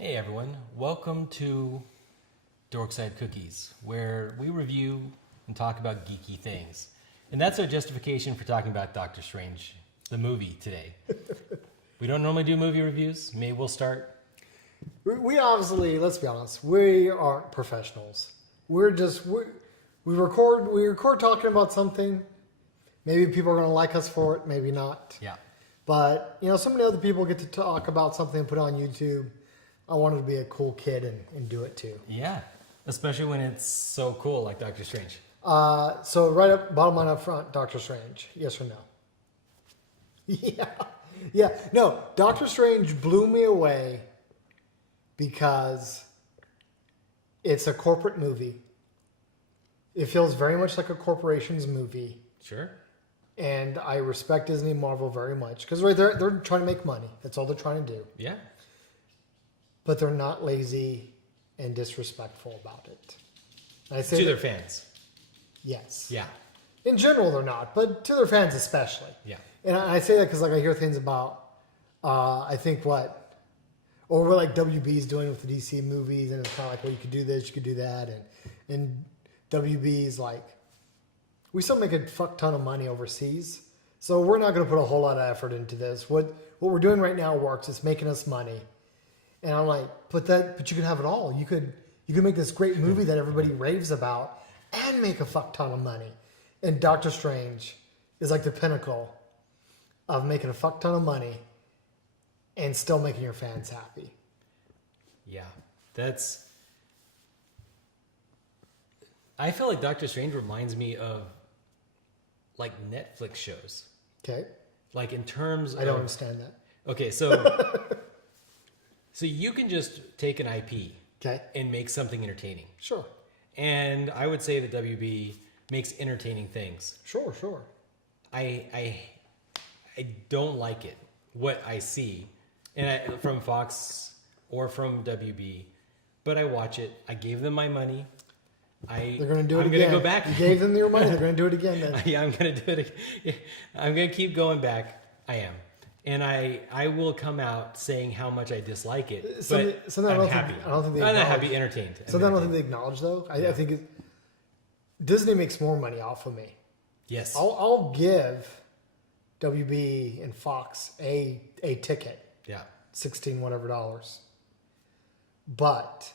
Hey everyone, welcome to Dorkside Cookies, where we review and talk about geeky things. And that's our justification for talking about Doctor Strange, the movie, today. We don't normally do movie reviews. Maybe we'll start. We obviously, let's be honest, we aren't professionals. We record talking about something. Maybe people are going to like us for it, maybe not. Yeah. But, so many other people get to talk about something and put it on YouTube. I wanted to be a cool kid and do it too. Yeah, especially when it's so cool like Doctor Strange. So right up, bottom line up front, Doctor Strange, yes or no? Yeah. No, Doctor Strange blew me away because it's a corporate movie. It feels very much like a corporation's movie. Sure. And I respect Disney and Marvel very much because they're trying to make money. That's all they're trying to do. Yeah. But they're not lazy and disrespectful about it. I say to their fans. Yes. Yeah. In general, they're not, but to their fans especially. Yeah. And I say that because I hear things about, I think what WB's doing with the DC movies, and it's kind of like, well, you could do this, you could do that, and WB's like, we still make a fuck ton of money overseas, so we're not going to put a whole lot of effort into this. What we're doing right now works. It's making us money. And I'm like, but you could have it all. You could make this great movie that everybody raves about and make a fuck ton of money. And Doctor Strange is like the pinnacle of making a fuck ton of money and still making your fans happy. Yeah. I feel like Doctor Strange reminds me of like Netflix shows. Okay. Like in terms I don't understand that. Okay, so so you can just take an IP and make something entertaining. Sure. And I would say that WB makes entertaining things. Sure. I don't like it, what I see, from Fox or from WB, but I watch it. I gave them my money. They're going to do it I'm again. going to go back. You gave them your money. They're going to do it again then. Yeah, I'm going to do it again. I'm going to keep going back. I am. And I will come out saying how much I dislike it. But I'm happy. I'm not happy, entertained. I don't think they acknowledge though. I think Disney makes more money off of me. Yes. I'll give WB and Fox a ticket. Yeah. $16 whatever dollars. But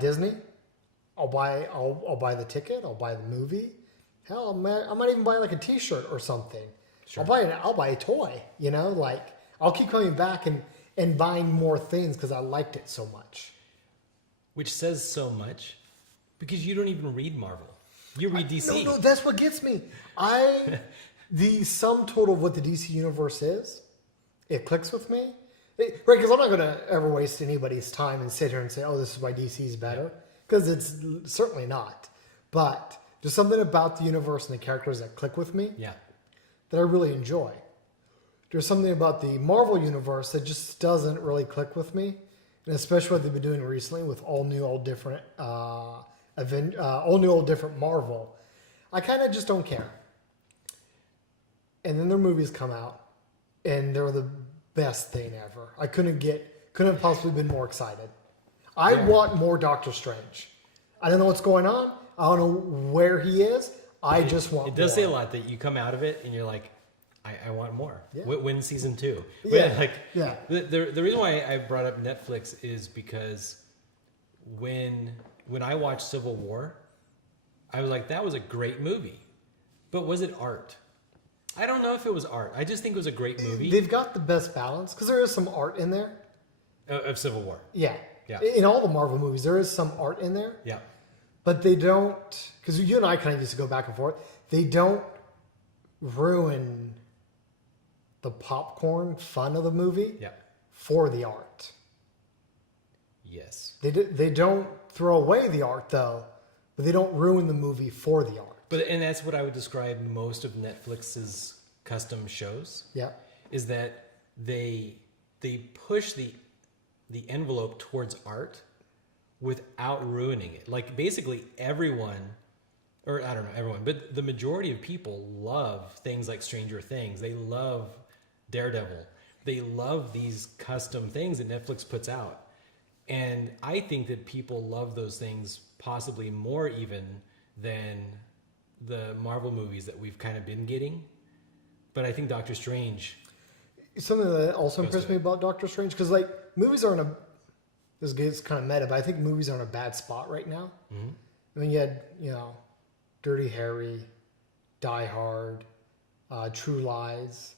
Disney, I'll buy the ticket. I'll buy the movie. Hell, I might even buy like a T-shirt or something. Sure. I'll buy a toy, like I'll keep coming back and buying more things because I liked it so much. Which says so much because you don't even read Marvel. You read DC. No, that's what gets me. The sum total of what the DC universe is, it clicks with me. Right, because I'm not going to ever waste anybody's time and sit here and say, oh, this is why DC is better. Because it's certainly not. But there's something about the universe and the characters that click with me. Yeah. That I really enjoy. There's something about the Marvel universe that just doesn't really click with me, and especially what they've been doing recently with all new, old different Marvel. I kind of just don't care. And then their movies come out, and they're the best thing ever. I couldn't have possibly been more excited. I want more Doctor Strange. I don't know what's going on. I don't know where he is. I just want more. It does say a lot that you come out of it and you're like, I want more. Yeah. When season 2? Yeah. The reason why I brought up Netflix is because when I watched Civil War, I was like, that was a great movie. But was it art? I don't know if it was art. I just think it was a great movie. They've got the best balance because there is some art in there. Of Civil War. Yeah. In all the Marvel movies, there is some art in there. Yeah. But they don't, because you and I kind of used to go back and forth, they don't ruin the popcorn fun of the movie for the art. Yes. They don't throw away the art, though, but they don't ruin the movie for the art. And that's what I would describe most of Netflix's custom shows. Yeah. Is that they push the envelope towards art without ruining it. Like basically everyone, or I don't know everyone, but the majority of people love things like Stranger Things. They love Daredevil. they love these custom things that Netflix puts out. And I think that people love those things possibly more even than the Marvel movies that we've kind of been getting. But I think Doctor Strange... Something that also impressed me about Doctor Strange, because like movies are in a... This gets kind of meta, but I think movies are in a bad spot right now. Mm-hmm. I mean, you had, Dirty Harry, Die Hard, True Lies,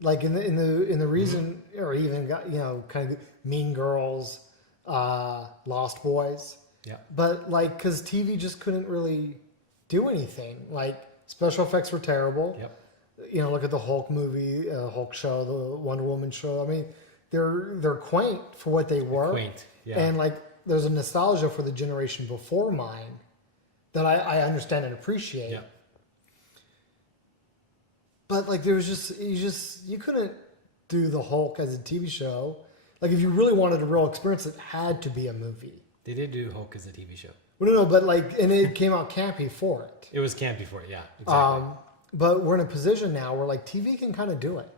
like in the reason, or even got kind of Mean Girls, Lost Boys. Yeah. But like, because TV just couldn't really do anything. Like special effects were terrible. Yep. Look at the Hulk movie, Hulk show, the Wonder Woman show. I mean, they're quaint for what they were. Quaint. Yeah. And like, there's a nostalgia for the generation before mine that I understand and appreciate. Yeah. But like, there was you couldn't do the Hulk as a TV show. Like, if you really wanted a real experience, it had to be a movie. They did do Hulk as a TV show. Well, no, but like, and it came out campy for it. It was campy for it, yeah. Exactly. But we're in a position now where like TV can kind of do it.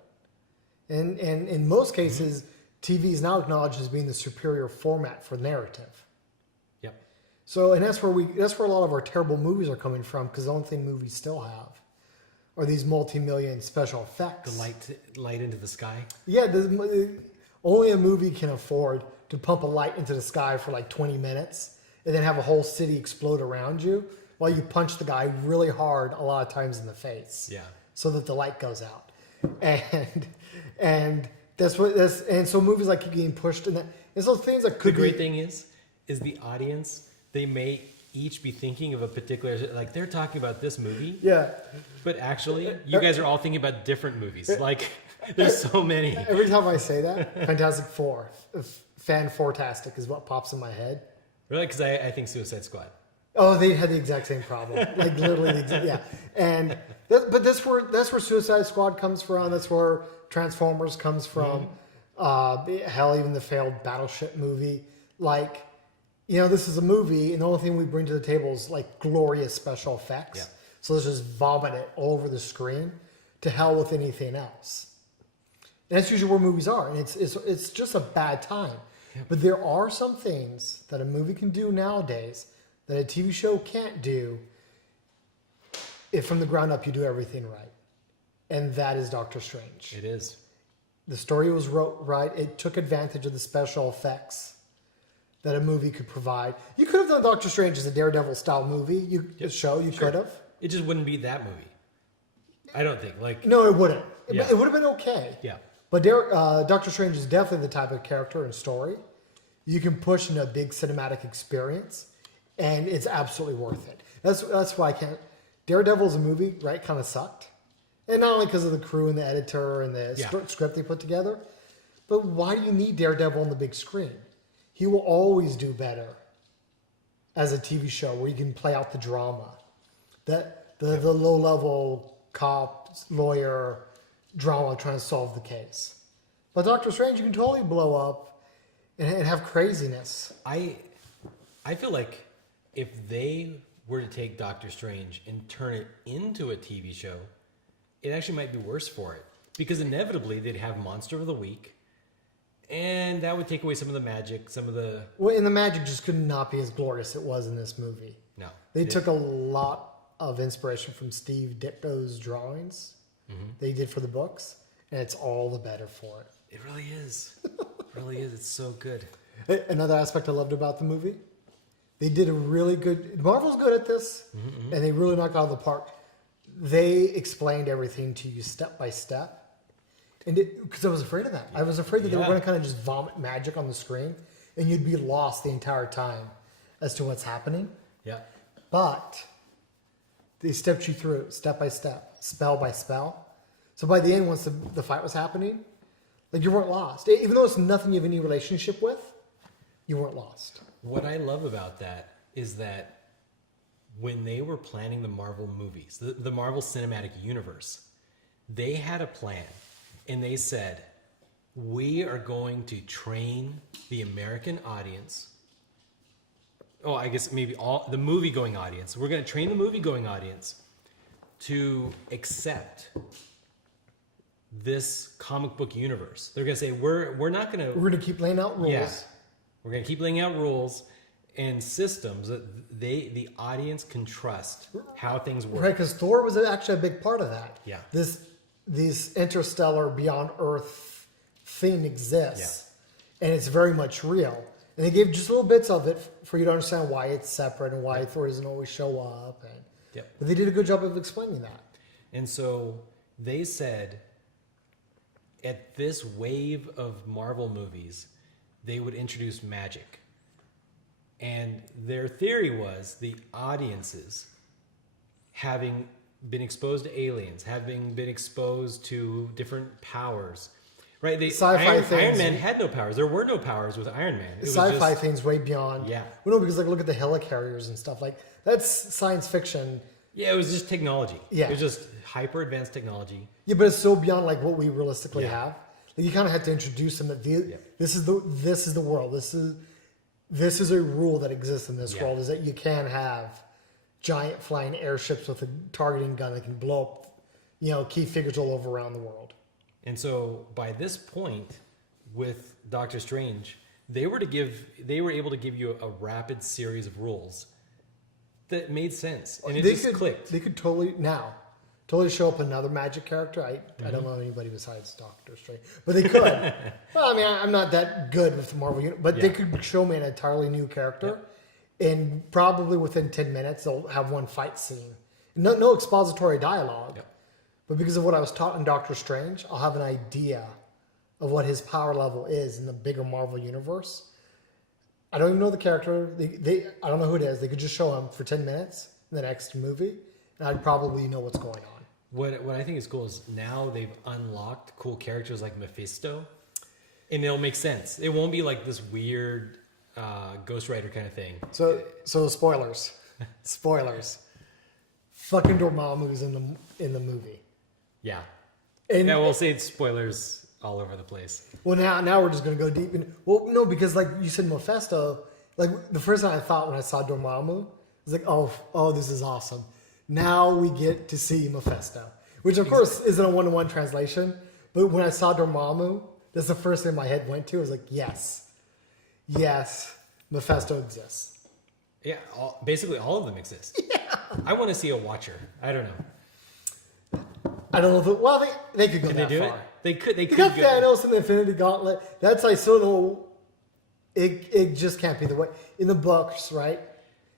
And in most cases, TV is now acknowledged as being the superior format for narrative. Yep. So, and that's where a lot of our terrible movies are coming from, because the only thing movies still have are these multi-million special effects. The light into the sky. Yeah, only a movie can afford to pump a light into the sky for like 20 minutes and then have a whole city explode around you while you punch the guy really hard a lot of times in the face. Yeah. So that the light goes out. And so movies like keep getting pushed, and so things that could The great thing is the audience, they may each be thinking of a particular, like they're talking about this movie. Yeah. But actually, you guys are all thinking about different movies. Like, there's so many. Every time I say that, Fantastic Four, Fan-Four-tastic is what pops in my head. Really? Because I think Suicide Squad. Oh, they had the exact same problem. Like literally, yeah. And but that's where Suicide Squad comes from. That's where Transformers comes from. Hell, even the failed Battleship movie. Like, this is a movie, and the only thing we bring to the table is like glorious special effects. Yeah. So let's just vomit it all over the screen. To hell with anything else. And that's usually where movies are, and it's just a bad time. Yeah. But there are some things that a movie can do nowadays that a TV show can't do if from the ground up you do everything right. And that is Doctor Strange. It is. The story was wrote right. It took advantage of the special effects that a movie could provide. You could have done Doctor Strange as a Daredevil style movie. You could have. It just wouldn't be that movie. I don't think. No, it wouldn't. Yeah. It would have been okay. Yeah. But Doctor Strange is definitely the type of character and story you can push into a big cinematic experience, and it's absolutely worth it. That's why I can't. Daredevil as a movie, right, kind of sucked. And not only because of the crew and the editor and the script they put together, but why do you need Daredevil on the big screen? He will always do better as a TV show where you can play out the drama. The low-level cop, lawyer drama trying to solve the case. But Doctor Strange, you can totally blow up and have craziness. I feel like if they were to take Doctor Strange and turn it into a TV show, it actually might be worse for it. Because inevitably they'd have Monster of the Week, and that would take away some of the magic, Well, and the magic just could not be as glorious as it was in this movie. No. They took a lot of inspiration from Steve Ditko's drawings they did for the books, and it's all the better for it. It really is. It really is. It's so good. Another aspect I loved about the movie, they did a really good... Marvel's good at this, and they really knocked it out of the park. They explained everything to you step by step. And because I was afraid of that. I was afraid that they were going to kind of just vomit magic on the screen, and you'd be lost the entire time as to what's happening. Yeah. But they stepped you through step by step, spell by spell. So by the end, once the fight was happening, like you weren't lost. Even though it's nothing you have any relationship with, you weren't lost. What I love about that is that when they were planning the Marvel movies, the Marvel Cinematic Universe, they had a plan. And they said, we are going to train the American audience. Oh, I guess maybe the movie-going audience. We're going to train the movie-going audience to accept this comic book universe. They're going to say, we're not going to... We're going to keep laying out rules. Yeah. We're going to keep laying out rules and systems that the audience can trust how things work. Right, because Thor was actually a big part of that. Yeah. This interstellar beyond Earth thing exists, and it's very much real. And they gave just little bits of it for you to understand why it's separate and why Thor doesn't always show up. But they did a good job of explaining that. And so they said at this wave of Marvel movies, they would introduce magic. And their theory was the audiences, having been exposed to aliens, having been exposed to different powers, right? Sci-fi things. Iron Man had no powers. There were no powers with Iron Man. It was Sci-fi just, things way beyond. Yeah. Well, no, because like look at the helicarriers and stuff. Like that's science fiction. Yeah, it was just technology. Yeah. It was just hyper advanced technology. Yeah, but it's so beyond like what we realistically have. Like, you kind of have to introduce them that this is the world. This is a rule that exists in this world, is that you can have giant flying airships with a targeting gun that can blow up, key figures all over around the world. And so by this point with Doctor Strange, they were able to give you a rapid series of rules that made sense, and it clicked. They could totally show up another magic character. I don't know anybody besides Doctor Strange, but they could. Well, I mean, I'm not that good with the Marvel universe, but they could show me an entirely new character, and probably within 10 minutes they'll have one fight scene. No expository dialogue, but because of what I was taught in Doctor Strange, I'll have an idea of what his power level is in the bigger Marvel universe. I don't even know the character. I don't know who it is. They could just show him for 10 minutes in the next movie, and I'd probably know what's going on. What I think is cool is now they've unlocked cool characters like Mephisto, and it'll make sense. It won't be like this weird Ghost Rider kind of thing. So spoilers. Fucking Dormammu's in the movie. Yeah. And we'll say spoilers all over the place. Well, now we're just gonna go deep in. Well, no, because like you said, Mephisto. Like the first thing I thought when I saw Dormammu was like, oh, this is awesome. Now we get to see Mephisto, which of course isn't a one-to-one translation. But when I saw Dormammu, that's the first thing my head went to. I was like, yes, Mephisto exists. Yeah, basically all of them exist. Yeah. I want to see a Watcher. I don't know. I don't know if they could go Can that they do far. it? They could. They got could. Thanos in the Infinity Gauntlet. That's I still know. It just can't be the way in the books, right?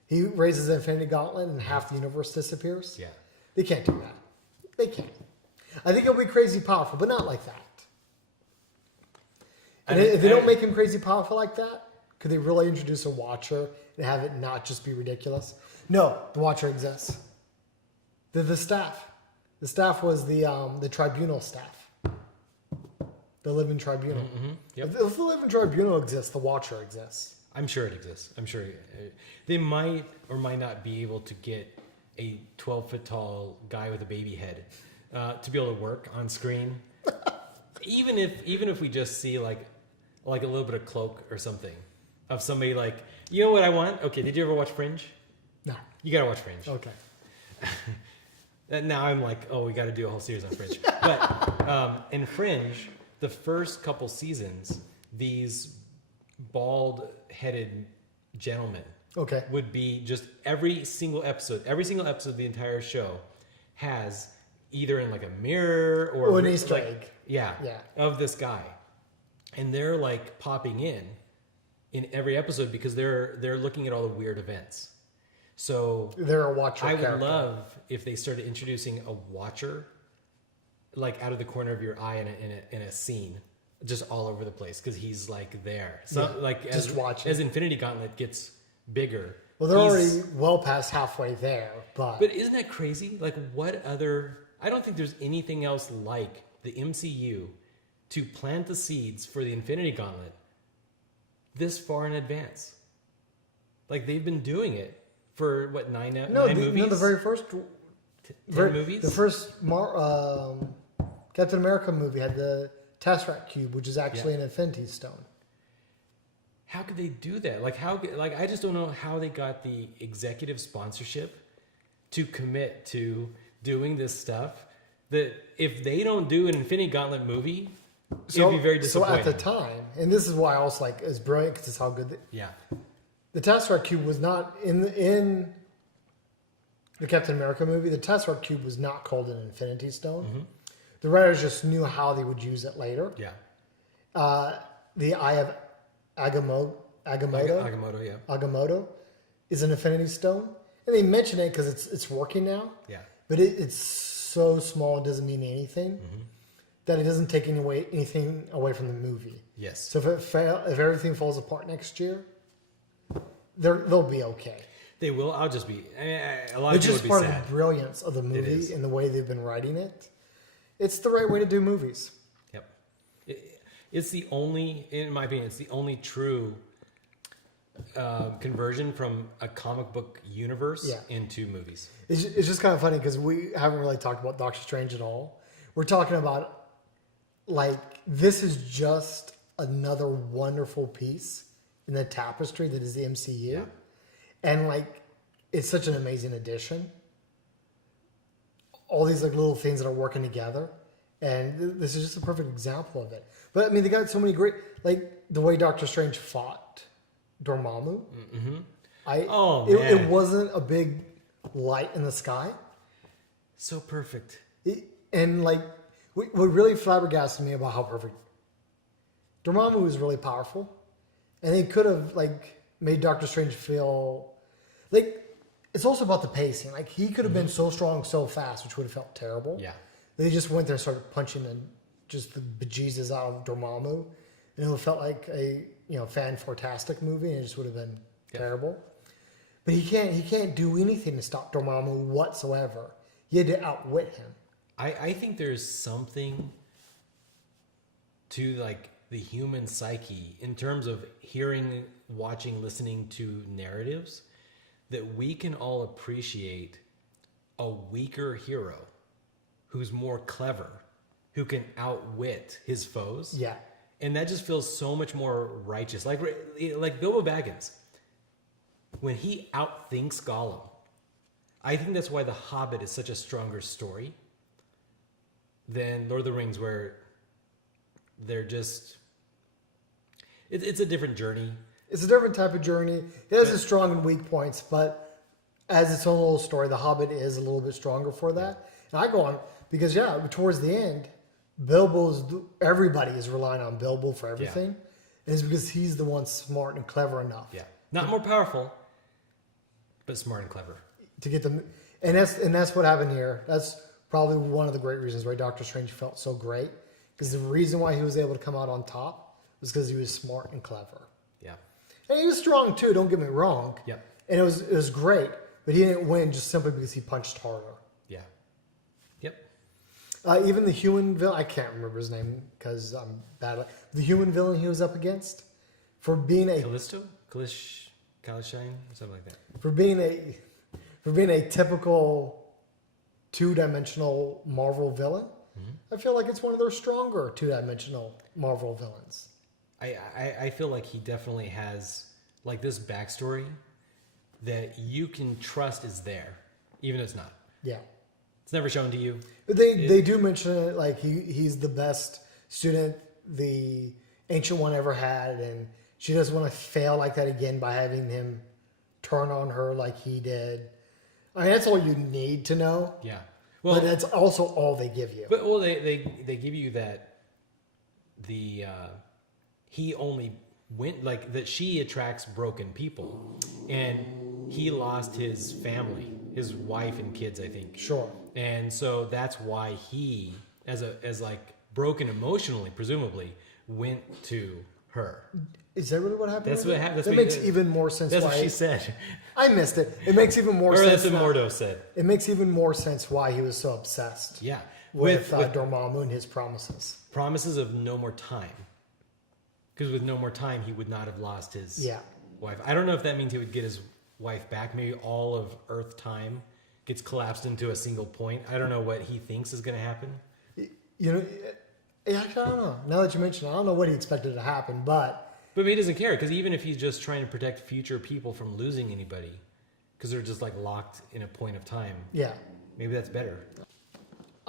He raises the Infinity Gauntlet and half the universe disappears. Yeah. They can't do that. They can't. I think it'll be crazy powerful, but not like that. And if they don't make him crazy powerful like that, could they really introduce a Watcher and have it not just be ridiculous? No, the Watcher exists. The staff. The staff was the tribunal staff. The living tribunal. Mm-hmm. Yep. If the living tribunal exists, the Watcher exists. I'm sure it exists. I'm sure they might or might not be able to get a 12-foot tall guy with a baby head to be able to work on screen. even if we just see like a little bit of cloak or something of somebody like, you know what I want? Okay, did you ever watch Fringe? No. You gotta watch Fringe. Okay. Now I'm like, we got to do a whole series on Fringe. But in Fringe, the first couple seasons, these bald-headed gentlemen would be just every single episode of the entire show has either in like a mirror or an Easter egg. Yeah, of this guy. And they're like popping in every episode because they're looking at all the weird events. So they're a Watcher I character. would love if they started introducing a Watcher, like out of the corner of your eye in a scene, just all over the place because he's like there. So like just watching. As Infinity Gauntlet gets bigger. Well, they're already well past halfway there, but isn't that crazy? Like what other? I don't think there's anything else like the MCU to plant the seeds for the Infinity Gauntlet this far in advance. Like they've been doing it. For what, nine movies? No, the very first 10 movies? The first Captain America movie had the Tesseract Cube, which is actually an Infinity Stone. How could they do that? I just don't know how they got the executive sponsorship to commit to doing this stuff that if they don't do an Infinity Gauntlet movie, it'd be very disappointing. So at the time, and this is why I also like it's brilliant because it's how good. The Tesseract Cube was not in the Captain America movie. The Tesseract Cube was not called an Infinity Stone. Mm-hmm. The writers just knew how they would use it later. Yeah. The Eye of Agamotto. Agamotto is an Infinity Stone, and they mention it because it's working now. Yeah. But it's so small it doesn't mean anything that it doesn't take anything away from the movie. Yes. So if everything falls apart next year, they'll be okay. They will. I'll just be. A lot of people would be sad. It's just part of the brilliance of the movie and the way they've been writing it. It's the right way to do movies. Yep. It's the only, in my opinion, it's the only true conversion from a comic book universe into movies. It's just kind of funny because we haven't really talked about Doctor Strange at all. We're talking about, like, this is just another wonderful piece in the tapestry that is the MCU. Yeah. And, like, it's such an amazing addition. All these, like, little things that are working together. And this is just a perfect example of it. But, I mean, they got so many great, like, the way Doctor Strange fought Dormammu. Mm-hmm. It wasn't a big light in the sky. So perfect. And, like, what really flabbergasted me about how perfect Dormammu was really powerful. And they could have, like, made Doctor Strange feel like it's also about the pacing. Like, he could have been so strong so fast, which would have felt terrible. Yeah. They just went there and started punching just the bejesus out of Dormammu. And it would have felt like a, fan-tastic movie, and it just would have been terrible. But he can't do anything to stop Dormammu whatsoever. He had to outwit him. I think there's something to, like, the human psyche in terms of hearing, watching, listening to narratives that we can all appreciate a weaker hero who's more clever, who can outwit his foes. Yeah. And that just feels so much more righteous. Like Bilbo Baggins, when he outthinks Gollum, I think that's why The Hobbit is such a stronger story than Lord of the Rings, where they're just... It's a different journey. It's a different type of journey. It has its strong and weak points, but as its own little story, The Hobbit is a little bit stronger for that. And I go on, because towards the end, everybody is relying on Bilbo for everything. And it's because he's the one smart and clever enough. Yeah. Not more powerful, but smart and clever. To get them, and that's what happened here. That's probably one of the great reasons why Doctor Strange felt so great. Because the reason why he was able to come out on top was because he was smart and clever. Yeah. And he was strong too, don't get me wrong. Yep. And it was great, but he didn't win just simply because he punched harder. Yeah. Yep. Even the human villain, I can't remember his name because I'm bad. The human villain he was up against, for being a Callisto? Kalishine? Something like that. For being a typical two-dimensional Marvel villain, I feel like it's one of their stronger two-dimensional Marvel villains. I feel like he definitely has, like, this backstory that you can trust is there, even if it's not. Yeah. It's never shown to you. But they do mention it, like he's the best student the Ancient One ever had, and she doesn't want to fail like that again by having him turn on her like he did. I mean, that's all you need to know. Yeah. Well, but that's also all they give you. But they give you that he only went, like, that she attracts broken people, and he lost his family, his wife and kids, I think. Sure. And so that's why he, as like broken emotionally, presumably, went to her. Is that really what happened? That's what happened. That makes even more sense. That's what she said. I missed it. It makes even more sense. Or that's what Mordo said. It makes even more sense why he was so obsessed. Yeah. With Dormammu and his promises. Promises of no more time. Because with no more time, he would not have lost his wife. I don't know if that means he would get his wife back. Maybe all of Earth time gets collapsed into a single point. I don't know what he thinks is going to happen. I don't know. Now that you mention it, I don't know what he expected to happen, but he doesn't care, because even if he's just trying to protect future people from losing anybody, because they're just, like, locked in a point of time. Yeah. Maybe that's better.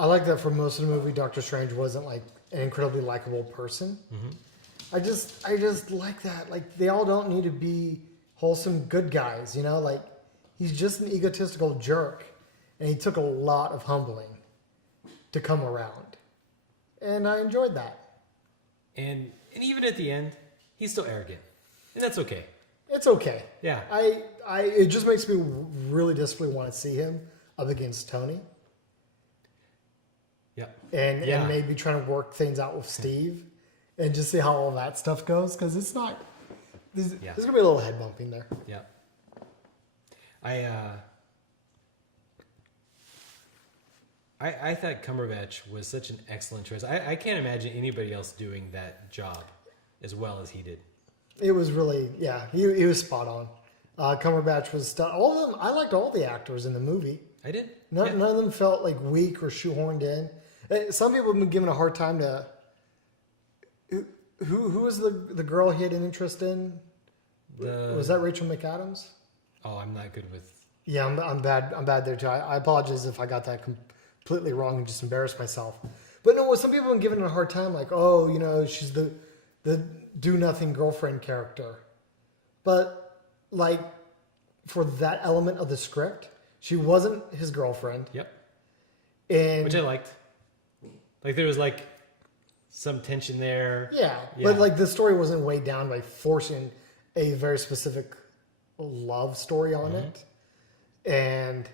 I like that for most of the movie, Doctor Strange wasn't like an incredibly likable person. Mm-hmm. I just like that. Like they all don't need to be wholesome good guys, you know? Like he's just an egotistical jerk, and he took a lot of humbling to come around, and I enjoyed that. And even at the end, he's still arrogant, and that's okay. It's okay. Yeah. It just makes me really desperately want to see him up against Tony. Yep. And maybe trying to work things out with Steve and just see how all that stuff goes. Because it's not... There's going to be a little head bumping there. Yeah. I thought Cumberbatch was such an excellent choice. I can't imagine anybody else doing that job as well as he did. It was really... Yeah, he was spot on. Cumberbatch was... all of them... I liked all the actors in the movie. I did. None of them felt like weak or shoehorned in. Some people have been given a hard time to... Who was the girl he had an interest in? Was that Rachel McAdams? Oh, I'm not good with... Yeah, I'm bad. I'm bad there too. I apologize if I got that completely wrong and just embarrassed myself. But no, some people have been given a hard time, like, oh, you know, she's the do-nothing girlfriend character. But, like, for that element of the script, she wasn't his girlfriend. Yep. And which I liked. Like, there was, like, some tension there. Yeah, but, like, the story wasn't weighed down by forcing a very specific love story on it. And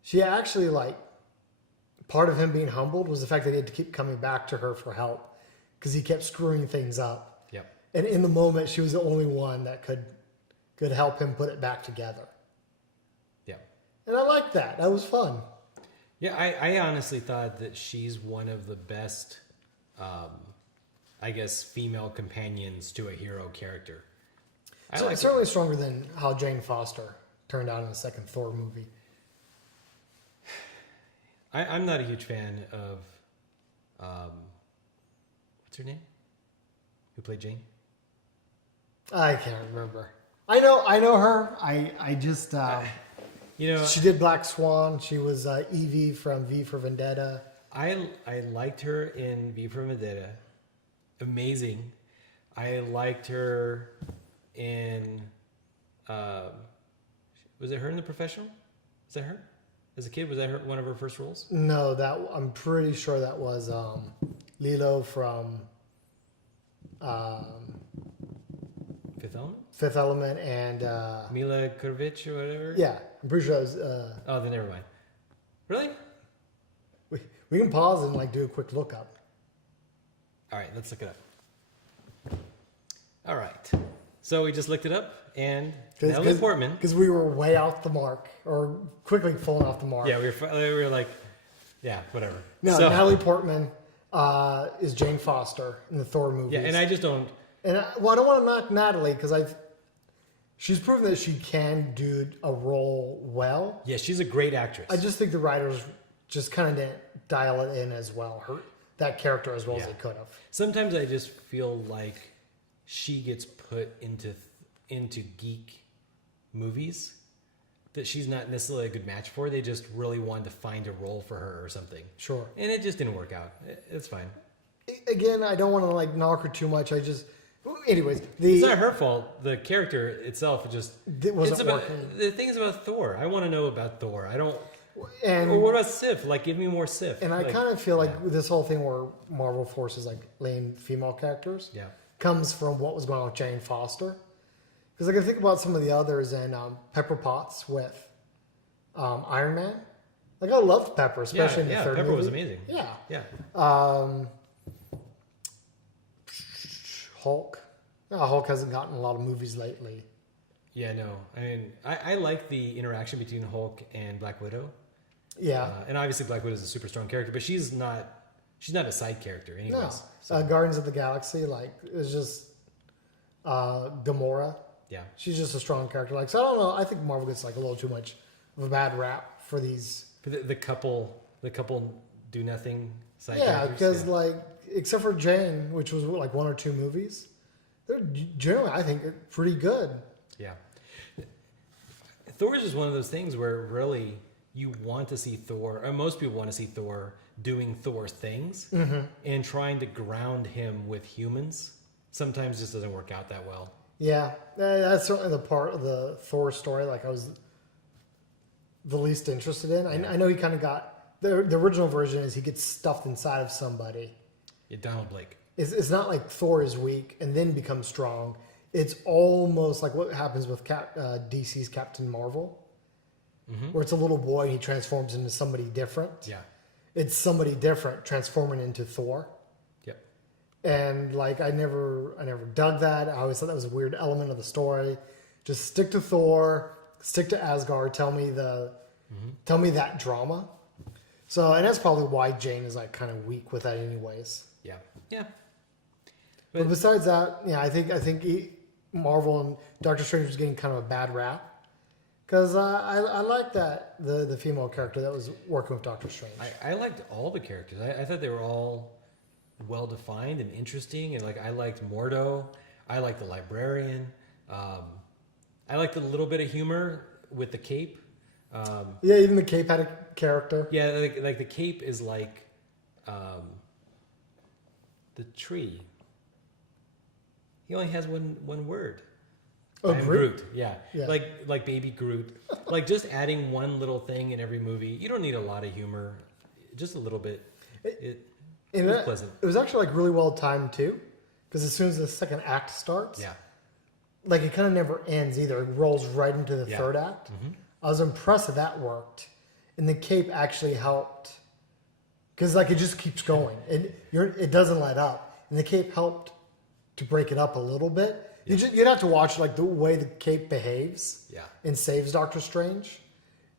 she actually, like, part of him being humbled was the fact that he had to keep coming back to her for help because he kept screwing things up. Yep. And in the moment, she was the only one that could help him put it back together. Yep. And I liked that. That was fun. Yeah, I honestly thought that she's one of the best, I guess, female companions to a hero character. Certainly stronger than how Jane Foster turned out in the second Thor movie. I'm not a huge fan of, what's her name? Who played Jane? I can't remember. I know her. I just, you know, she did Black Swan. She was Evie from V for Vendetta. I liked her in V for Vendetta. Amazing. I liked her in, was it her in The Professional? Is that her? As a kid, was that one of her first roles? No, I'm pretty sure that was Lilo from Fifth Element and Mila Kurovich or whatever? Yeah, I'm pretty sure that was... oh, then never mind. Really? We can pause and like do a quick lookup. All right, let's look it up. All right. So we just looked it up, and Natalie Portman. Because we were way off the mark, or quickly falling off the mark. Yeah, we were like, yeah, whatever. No, Natalie Portman is Jane Foster in the Thor movies. Yeah, and I just don't... And I don't want to knock Natalie, because she's proven that she can do a role well. Yeah, she's a great actress. I just think the writers just kind of didn't dial it in as well, that character as well as they could have. Sometimes I just feel like she gets put into geek movies that she's not necessarily a good match for. They just really wanted to find a role for her or something. Sure. And it just didn't work out. It's fine. Again, I don't want to like knock her too much. Anyways, it's not her fault. The character itself it wasn't working. The thing is about Thor. I want to know about Thor. I don't. And or what about Sif? Like, give me more Sif. And I kind of feel like this whole thing where Marvel forces like laying female characters comes from what was going on with Jane Foster. Because I can think about some of the others and Pepper Potts with Iron Man. Like I loved Pepper, especially in the third Pepper movie. was amazing. Yeah. Hulk. No, Hulk hasn't gotten a lot of movies lately. Yeah, no. I mean, I like the interaction between Hulk and Black Widow. Yeah. And obviously Black Widow is a super strong character, but she's not a side character anyways. No. So. Guardians of the Galaxy, like, it was just Gamora. Yeah. She's just a strong character. Like, so I don't know. I think Marvel gets like a little too much of a bad rap for these. For the couple do nothing side Yeah, characters. because like, except for Jane, which was like one or two movies, they're generally, I think, pretty good. Yeah. Thor is just one of those things where really you want to see Thor, or most people want to see Thor doing Thor things, and trying to ground him with humans sometimes just doesn't work out that well. Yeah, that's certainly the part of the Thor story like I was the least interested in. I know he kind of got the original version is he gets stuffed inside of somebody. Yeah, Donald Blake. It's not like Thor is weak and then becomes strong. It's almost like what happens with DC's Captain Marvel, where it's a little boy and he transforms into somebody different. Yeah. It's somebody different transforming into Thor. Yep. And like I never dug that. I always thought that was a weird element of the story. Just stick to Thor, stick to Asgard. Tell me that drama. So, and that's probably why Jane is like kind of weak with that, anyways. Yeah. Yeah. But besides that, yeah, I think Marvel and Doctor Strange was getting kind of a bad rap because I like that the female character that was working with Doctor Strange. I liked all the characters. I thought they were all well defined and interesting, and like I liked Mordo. I liked the librarian. I liked a little bit of humor with the cape. Yeah, even the cape had a character. Yeah, like the cape is like the tree. He only has one word. Oh, Groot. Yeah. Yeah. Like baby Groot. Like just adding one little thing in every movie. You don't need a lot of humor. Just a little bit. It was pleasant. It was actually like really well timed too, because as soon as the second act starts, Yeah. like it kind of never ends either. It rolls right into the Yeah. third act. I was impressed that worked, and the cape actually helped because like it just keeps going and it doesn't let up, and the cape helped to break it up a little bit. You'd have to watch like the way the cape behaves. Yeah. And saves Doctor Strange.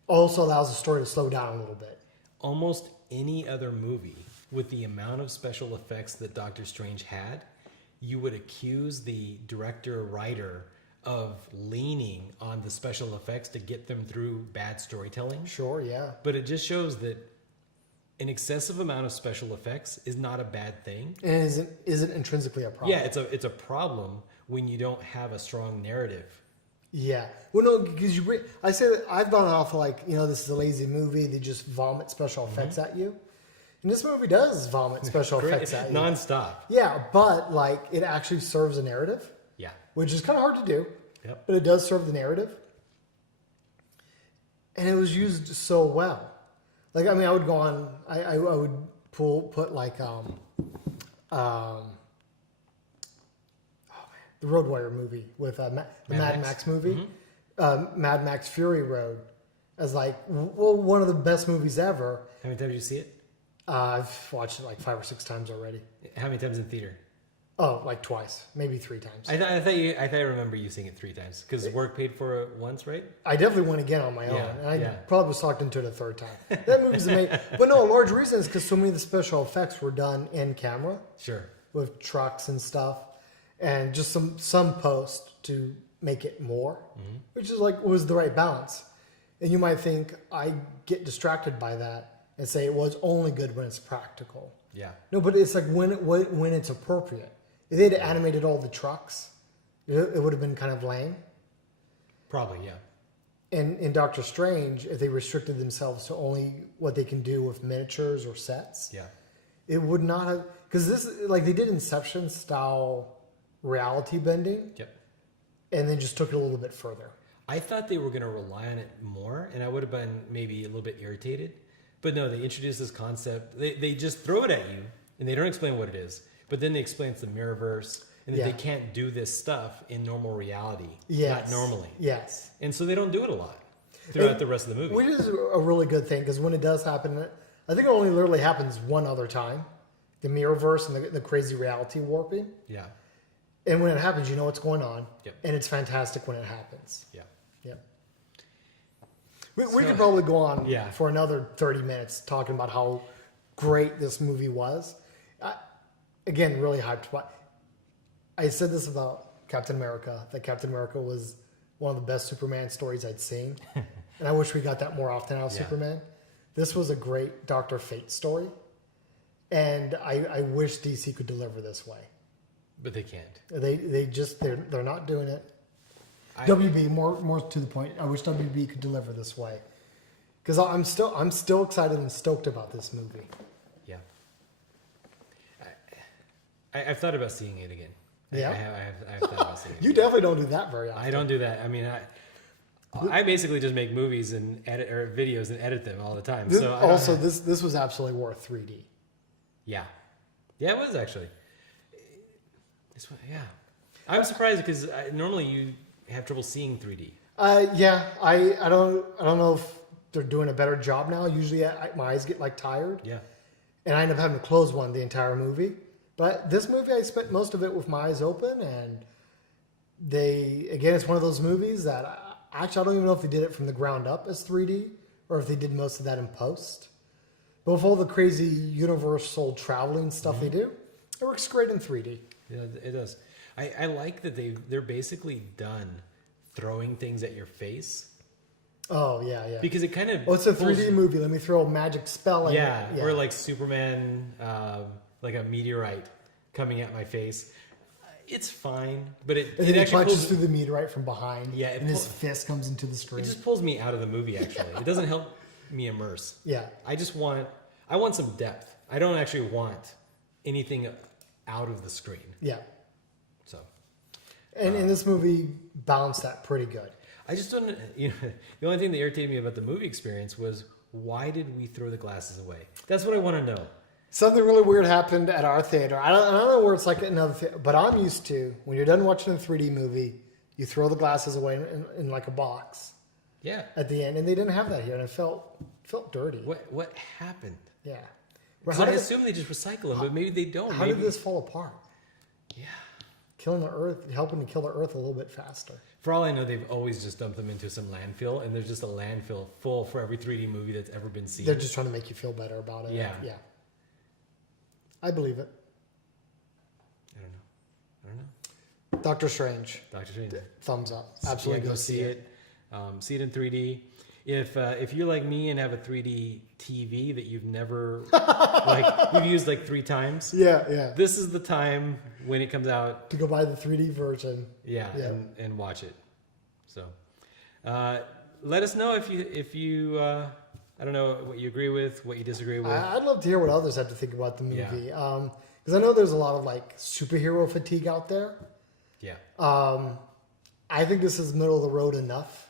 Also allows the story to slow down a little bit. Almost any other movie with the amount of special effects that Doctor Strange had, you would accuse the director or writer of leaning on the special effects to get them through bad storytelling. Sure, yeah. But it just shows that an excessive amount of special effects is not a bad thing. And isn't intrinsically a problem. Yeah, it's a problem when you don't have a strong narrative. Yeah. Well, no, because I say that I've gone off like, this is a lazy movie. They just vomit special effects at you. And this movie does vomit special effects at you. Non-stop. Yeah, but like it actually serves a narrative. Yeah. Which is kind of hard to do. Yep. But it does serve the narrative. And it was used so well. Like, I mean, I would go on, I would put like, the Road Warrior movie with the Mad Max movie, Mad Max Fury Road, as like one of the best movies ever. How many times did you see it? I've watched it like 5 or 6 times already. How many times in theater? Oh, like twice, maybe 3 times. I thought I remember you seeing it 3 times because work paid for it once, right? I definitely went again on my own, Yeah, and I yeah. probably was talked into it a 3rd time. That movie's amazing, but no, a large reason is because so many of the special effects were done in camera Sure. with trucks and stuff, and just some post to make it more, which is like was the right balance. And you might think I get distracted by that and say it was only good when it's practical. Yeah. No, but it's like when it's appropriate. If they had animated all the trucks, it would have been kind of lame. Probably, yeah. And in Doctor Strange, if they restricted themselves to only what they can do with miniatures or sets, Yeah. it would not have, because this like they did Inception style reality bending, Yep. and then just took it a little bit further. I thought they were going to rely on it more, and I would have been maybe a little bit irritated. But no, they introduced this concept. They just throw it at you, and they don't explain what it is. But then they explain it's the mirrorverse, and that they can't do this stuff in normal reality. Yes. Not normally. Yes. And so they don't do it a lot throughout the rest of the movie. Which is a really good thing, because when it does happen, I think it only literally happens one other time. The mirrorverse and the crazy reality warping. Yeah. And when it happens, you know what's going on. Yep. And it's fantastic when it happens. Yeah. Yep. We could probably go on Yeah. for another 30 minutes talking about how great this movie was. Again, really hyped. But I said this about Captain America, that Captain America was one of the best Superman stories I'd seen. And I wish we got that more often out of Superman. This was a great Dr. Fate story. And I wish DC could deliver this way. But they can't. They're not doing it. WB, more to the point, I wish WB could deliver this way. Because I'm still excited and stoked about this movie. Yeah. I've thought about seeing it again. Yeah? I have thought about seeing it You again. definitely don't do that very often. I don't do that. I mean, I basically just make movies and edit or videos and edit them all the time. So I don't have- this was absolutely worth 3D. yeah, it was actually. Yeah, I'm surprised because normally you have trouble seeing 3D. Yeah, I don't know if they're doing a better job now. Usually, my eyes get like tired, Yeah, and I end up having to close one the entire movie. But this movie, I spent most of it with my eyes open, and it's one of those movies that actually I don't even know if they did it from the ground up as 3D or if they did most of that in post. But with all the crazy universal traveling stuff they do, it works great in 3D. yeah, it does. I like that they're basically done throwing things at your face Oh yeah. because it kind of Oh, it's a pulls- 3D movie. Let me throw a magic spell in Yeah, it. or like Superman, like a meteorite coming at my face. It's fine, but and it then he actually punches pulls, through the meteorite from behind. Yeah, it and his pull- fist comes into the screen. it just pulls me out of the movie. Actually, it doesn't help me immerse. Yeah. I want some depth. I don't actually want anything out of the screen. Yeah. So And this movie balanced that pretty good. I just don't. The only thing that irritated me about the movie experience was why did we throw the glasses away? That's what I want to know. Something really weird happened at our theater. I don't know where it's like another theater, but I'm used to when you're done watching a 3D movie, you throw the glasses away in like a box Yeah. at the end, and they didn't have that here, and it felt dirty. What happened? Yeah. 'Cause How I did, assume they just recycle them, but maybe they don't. how maybe, did this fall apart? Yeah. Killing the Earth, helping to kill the Earth a little bit faster. For all I know, they've always just dumped them into some landfill, and there's just a landfill full for every 3D movie that's ever been seen. They're just trying to make you feel better about it. Yeah. Yeah. I believe it. I don't know. Doctor Strange, Doctor Strange. thumbs up. Absolutely, Yeah, go see it. See it in 3D. If you're like me and have a 3D TV that you've never you've used like 3 times, Yeah. this is the time when it comes out. To go buy the 3D version. Yeah, Yeah. And watch it. So, let us know if you I don't know what you agree with, what you disagree with. I'd love to hear what others have to think about the movie. Yeah. Because I know there's a lot of like superhero fatigue out there. Yeah. I think this is middle of the road enough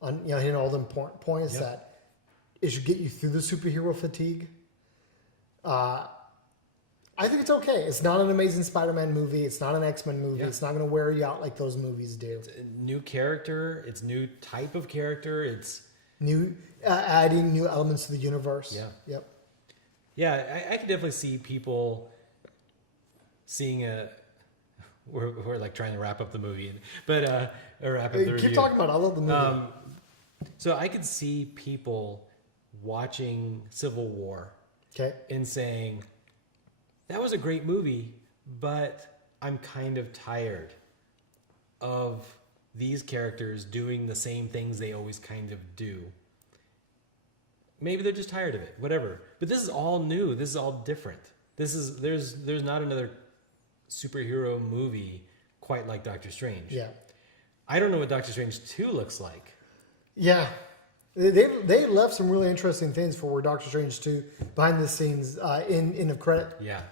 on hitting all the important points Yeah. that it should get you through the superhero fatigue. I think it's okay. It's not an Amazing Spider-Man movie. It's not an X-Men movie. Yeah. It's not going to wear you out like those movies do. It's a new character. It's new type of character. It's New, adding new elements to the universe. Yeah. Yep. yeah. I can definitely see people seeing we're like trying to wrap up the movie, but or wrap up the review. Keep talking about it. I love the movie. So I could see people watching Civil War Okay. and saying, that was a great movie, but I'm kind of tired of these characters doing the same things they always kind of do. Maybe they're just tired of it, whatever. But this is all new. This is all different. There's not another superhero movie quite like Doctor Strange. Yeah. I don't know what Doctor Strange 2 looks like. Yeah. They left some really interesting things for where Doctor Strange 2 behind the scenes in end of credit. Yeah.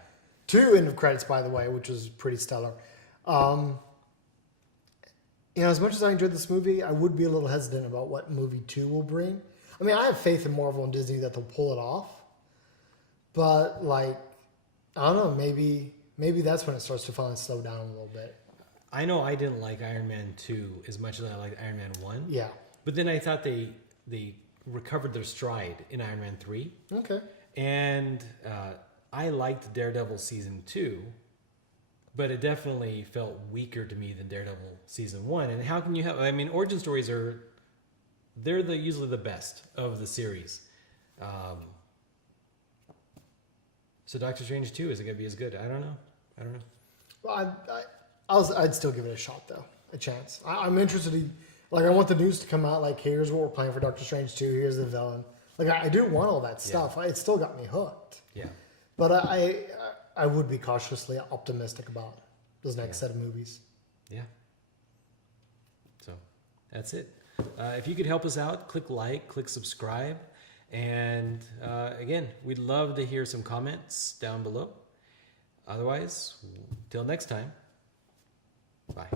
2 end of credits, by the way, which was pretty stellar. As much as I enjoyed this movie, I would be a little hesitant about what movie 2 will bring. I mean, I have faith in Marvel and Disney that they'll pull it off. But, I don't know, maybe that's when it starts to finally slow down a little bit. I know I didn't like Iron Man 2 as much as I liked Iron Man 1. Yeah. But then I thought they recovered their stride in Iron Man 3. Okay. And I liked Daredevil Season 2, but it definitely felt weaker to me than Daredevil Season 1. And how can you have... I mean, origin stories they're usually the best of the series. So Doctor Strange 2, is it going to be as good? I don't know. Well, I'd still give it a shot, though. A chance. I'm interested in... I want the news to come out, here's what we're playing for Doctor Strange 2, here's the villain. I do want all that stuff. It still got me hooked. Yeah. But I would be cautiously optimistic about this next set of movies. Yeah. So, that's it. If you could help us out, click like, click subscribe. And again, we'd love to hear some comments down below. Otherwise, till next time, bye.